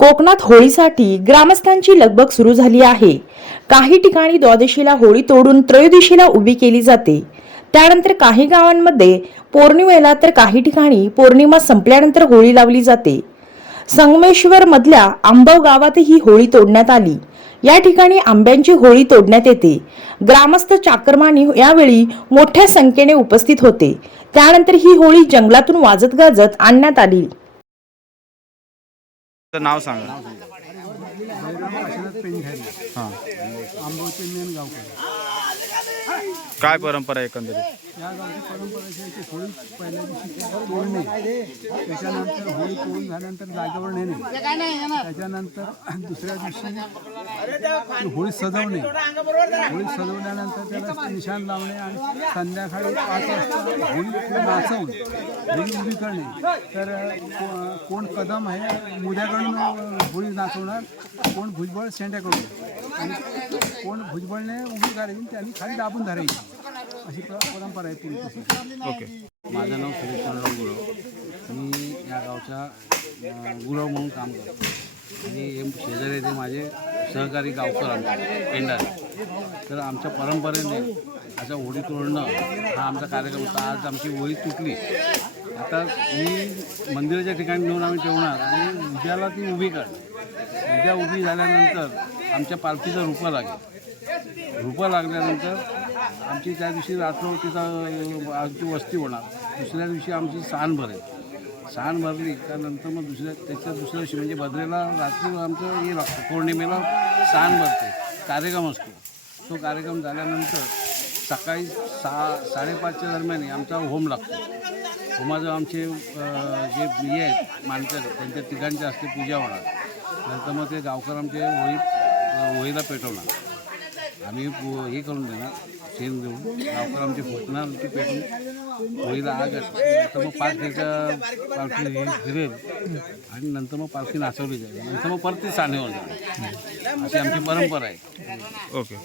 कोकणात होळीसाठी ग्रामस्थांची लगबग सुरू झाली आहे. काही ठिकाणी द्वादशीला होळी तोडून त्रयोदशीला उभी केली जाते. त्यानंतर काही गावांमध्ये पौर्णिमेला तर काही ठिकाणी पौर्णिमा संपल्यानंतर होळी लावली जाते. संगमेश्वर मधल्या आंबव गावातही होळी तोडण्यात आली. या ठिकाणी आंब्यांची होळी तोडण्यात येते. ग्रामस्थ चाकरमानी यावेळी मोठ्या संख्येने उपस्थित होते. त्यानंतर ही होळी जंगलातून वाजत गाजत आणण्यात आली. तर नाव सांगा. हां. आंबोचे मेन गावकर. काय परंपरा आहे एकंदरीत? या गावची परंपरा अशी आहे की होळी पहिल्या दिवशी तोडणे त्याच्यानंतर होळी तोडून झाल्यानंतर जागेवर नेणे. त्याच्यानंतर दुसऱ्या दिवशी ती होळी सजवणे. होळी सजवल्यानंतर त्याला निशाण लावणे आणि संध्याकाळी पाच वाजता होळी नाचवून होळी उभी करणे. तर को- कोण कदम आहे मुद्याकडून होळी नाचवणार कोण भुजबळ शेंड्याकडून कोण भुजबळने उभी करायची आणि त्यांनी खाली दाबून धरायची. अशी परंपरा आहे पूर्वी ओके. माझं नाव सुरेश चंद्रराव गुरव. मी या गावचा गुरव म्हणून काम करतो. आणि हे शेजारी ते माझे सहकारी गावकर आमचे पेंढारे. तर आमच्या परंपरेने असं होळी तोडणं हा आमचा कार्यक्रम होता. आज आमची होळी तुटली. आता मी मंदिराच्या ठिकाणी नेऊन आम्ही ठेवणार आणि उद्याला ती उभी कर उद्या उभी झाल्यानंतर आमच्या पालखीचं रूपं लागेल. रूपं लागल्यानंतर आमची त्या दिवशी रात्र आमची वस्ती होणार. दुसऱ्या दिवशी आमची सांड भरेल. सांड भरली त्यानंतर मग दुसऱ्या त्याच्या दुसऱ्या दिवशी म्हणजे भद्रेला रात्री आमचं हे लागतं. पौर्णिमेला सांड भरते. कार्यक्रम असतो. तो कार्यक्रम झाल्यानंतर सकाळी सहा साडेपाचच्या दरम्यान आमचा होम लागतो. होमाचं आमचे जे हे आहेत मानकर त्यांच्या तिघांच्या असते पूजा होणार. नंतर मग ते गावकर आमचे होळी वहीला पेटवणार आम्ही पु- हे करून देणार शेण देऊन. गावकर आमची फुटणार आमची पेटून होळीला आग तर मग पाच त्याच्या पालखी फिरेल. आणि नंतर मग पालखी नाचवली जाईल. नंतर मग परत ती सानेवर जाणार अशी आमची परंपरा आहे. ओके.